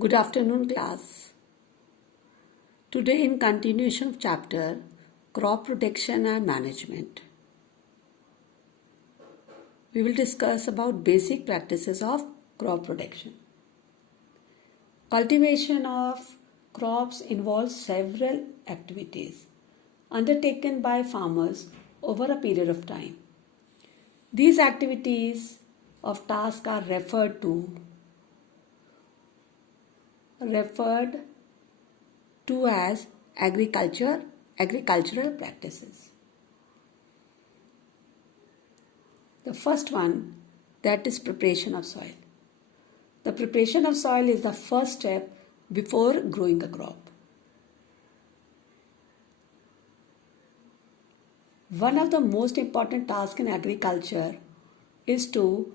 Good afternoon, class. Today, in continuation of chapter Crop Protection and Management, we will discuss about basic practices of crop protection. Cultivation of crops involves several activities undertaken by farmers over a period of time. These activities of task are referred to as agricultural practices. The first one, that is preparation of soil. The preparation of soil is the first step before growing a crop. One of the most important tasks in agriculture is to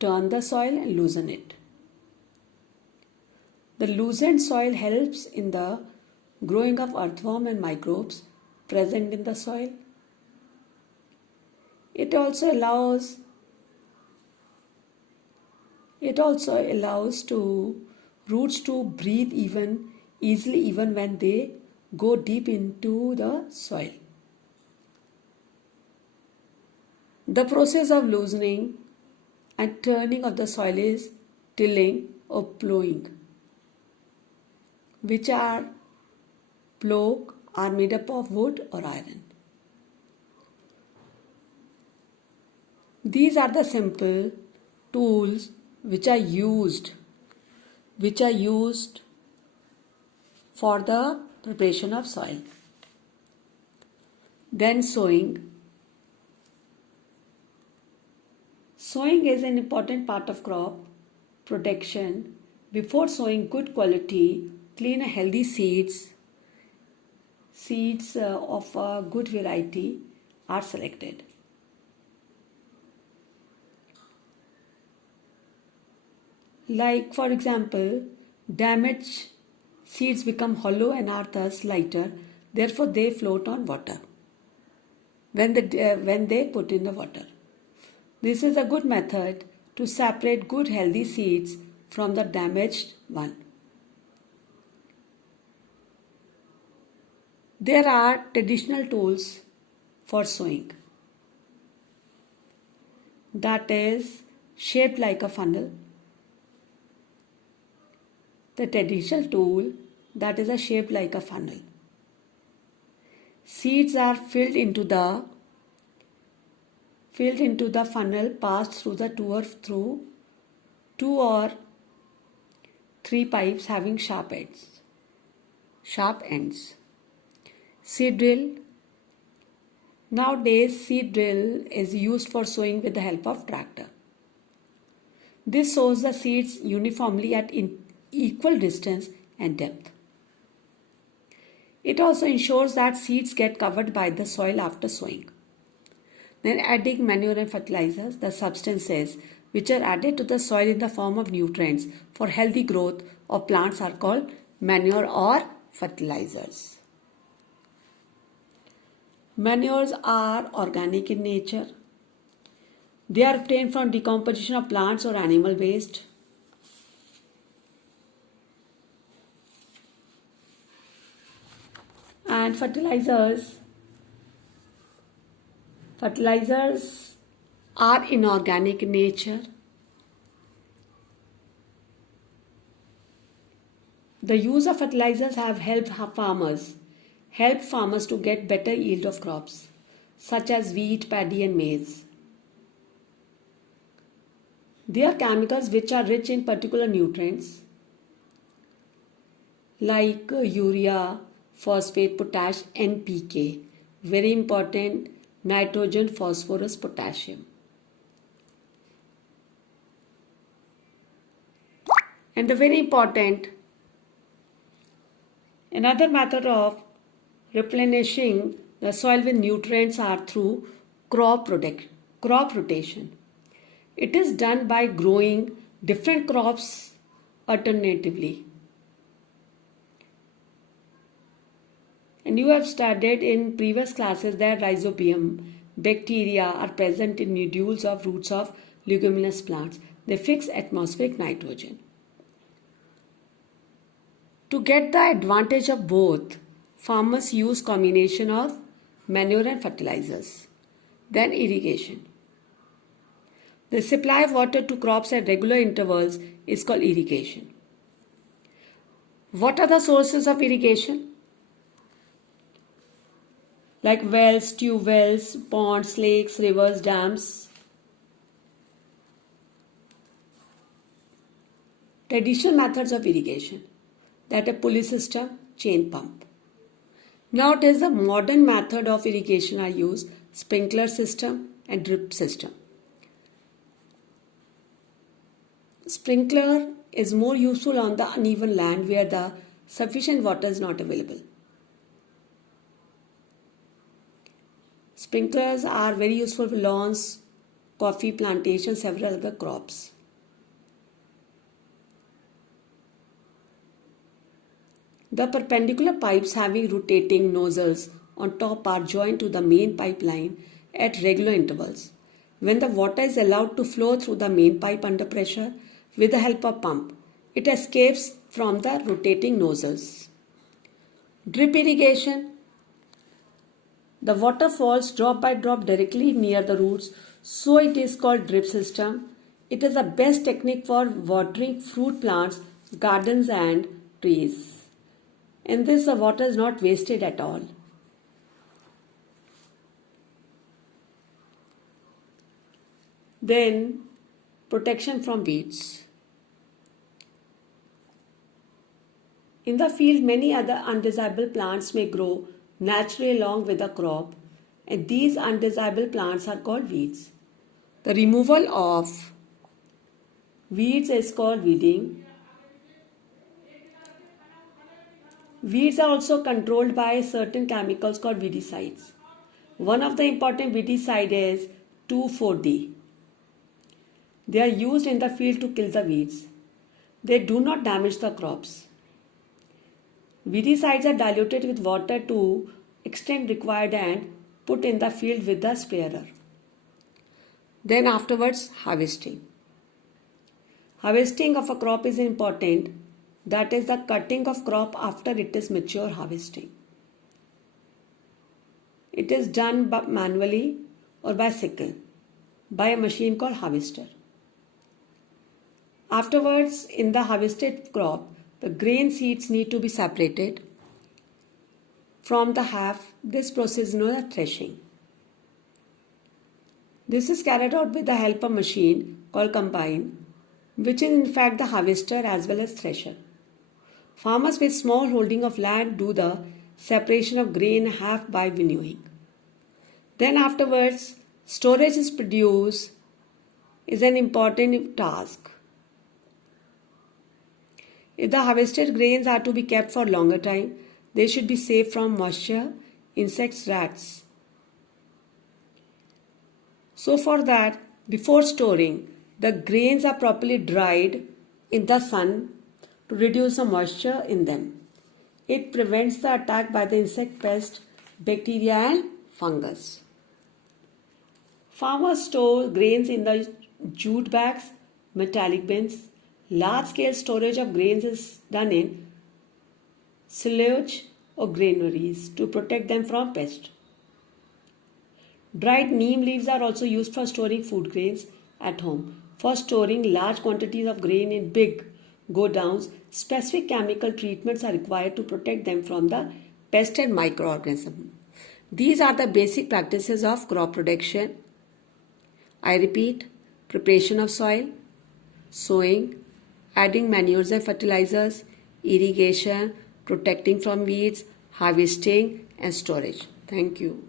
turn the soil and loosen it. The loosened soil helps in the growing of earthworm and microbes present in the soil. It also allows to roots to breathe easily even when they go deep into the soil. The process of loosening and turning of the soil is tilling or plowing, which are made up of wood or iron. These are the simple tools which are used for the preparation of soil. Then sowing. Sowing is an important part of crop protection. Before sowing, good quality, clean and healthy seeds of a good variety are selected. Like, for example, damaged seeds become hollow and are thus lighter, therefore they float on water when they put in the water. This is a good method to separate good healthy seeds from the damaged one. There are traditional tools for sowing, that is shaped like a funnel. The traditional tool that is shaped like a funnel. Seeds are filled into the funnel, passed through the two or three pipes having sharp ends. Seed drill. Nowadays, seed drill is used for sowing with the help of tractor. This sows the seeds uniformly at equal distance and depth. It also ensures that seeds get covered by the soil after sowing. Then adding manure and fertilizers, the substances which are added to the soil in the form of nutrients for healthy growth of plants are called manure or fertilizers. Manures are organic in nature. They are obtained from decomposition of plants or animal waste. And fertilizers are inorganic in nature. The use of fertilizers have helped farmers to get better yield of crops such as wheat, paddy and maize. They are chemicals which are rich in particular nutrients like urea, phosphate, potash, NPK. Very important, nitrogen, phosphorus, potassium. And the very important, another method of replenishing the soil with nutrients are through crop rotation. It is done by growing different crops alternatively. And you have studied in previous classes that rhizobium bacteria are present in nodules of roots of leguminous plants. They fix atmospheric nitrogen. To get the advantage of both, farmers use combination of manure and fertilizers. Then irrigation. The supply of water to crops at regular intervals is called irrigation. What are the sources of irrigation? Like wells, tube wells, ponds, lakes, rivers, dams. Traditional methods of irrigation, that a pulley system, chain pump. Nowadays, the modern method of irrigation are used, sprinkler system and drip system. Sprinkler is more useful on the uneven land where the sufficient water is not available. Sprinklers are very useful for lawns, coffee plantations, several other crops. The perpendicular pipes having rotating nozzles on top are joined to the main pipeline at regular intervals. When the water is allowed to flow through the main pipe under pressure with the help of pump, it escapes from the rotating nozzles. Drip irrigation. The water falls drop by drop directly near the roots, so it is called drip system. It is the best technique for watering fruit plants, gardens and trees. In this, the water is not wasted at all. Then, protection from weeds. In the field, many other undesirable plants may grow naturally along with the crop, and these undesirable plants are called weeds. The removal of weeds is called weeding. Weeds are also controlled by certain chemicals called weedicides. One of the important weedicide is 2,4-D. They are used in the field to kill the weeds. They do not damage the crops. Weedicides are diluted with water to extent required and put in the field with the sprayer. Then afterwards, harvesting. Harvesting of a crop is important. That is the cutting of crop after it is mature harvesting. It is done manually or by sickle, by a machine called harvester. Afterwards, in the harvested crop, the grain seeds need to be separated from the half. This process is known as threshing. This is carried out with the help of a machine called combine, which is in fact the harvester as well as thresher. Farmers with small holding of land do the separation of grain half by winnowing. Then afterwards, storage is an important task. If the harvested grains are to be kept for longer time, they should be safe from moisture, insects, rats. So for that, before storing, the grains are properly dried in the sun to reduce the moisture in them. It prevents the attack by the insect pest, bacteria and fungus. Farmers store grains in the jute bags, metallic bins. Large-scale storage of grains is done in silage or granaries to protect them from pests. Dried neem leaves are also used for storing food grains at home. For storing large quantities of grain in big godowns, specific chemical treatments are required to protect them from the pest and microorganisms. These are the basic practices of crop protection. I repeat: preparation of soil, sowing, adding manures and fertilizers, irrigation, protecting from weeds, harvesting and storage. Thank you.